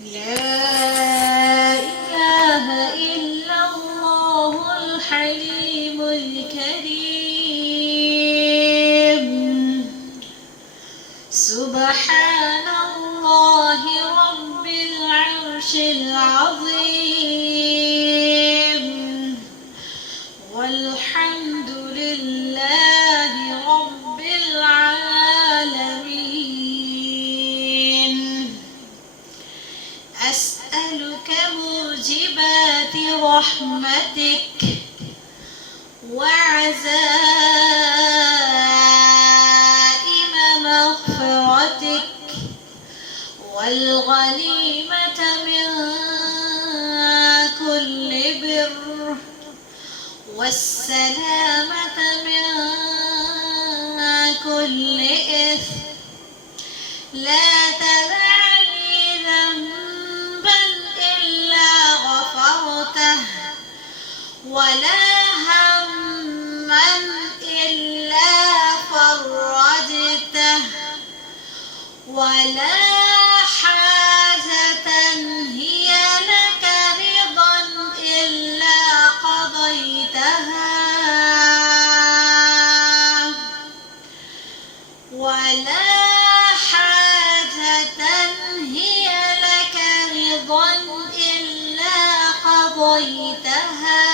لا إله إلا الله الحليم الكريم. سبحان الله رب العرش العظيم. والحمد لله رب العالمين. أسألك موجبات رحمتك وعزائم مغفرتك والغنيمة من كل بر والسلامة من كل إثم. لا تدع لي ذنبا إلا غفرته ولا هما إلا فرجته ولا حاجة هي لك رضا إلا قضيتها ولا حاجة هي لك رضا إلا قضيتها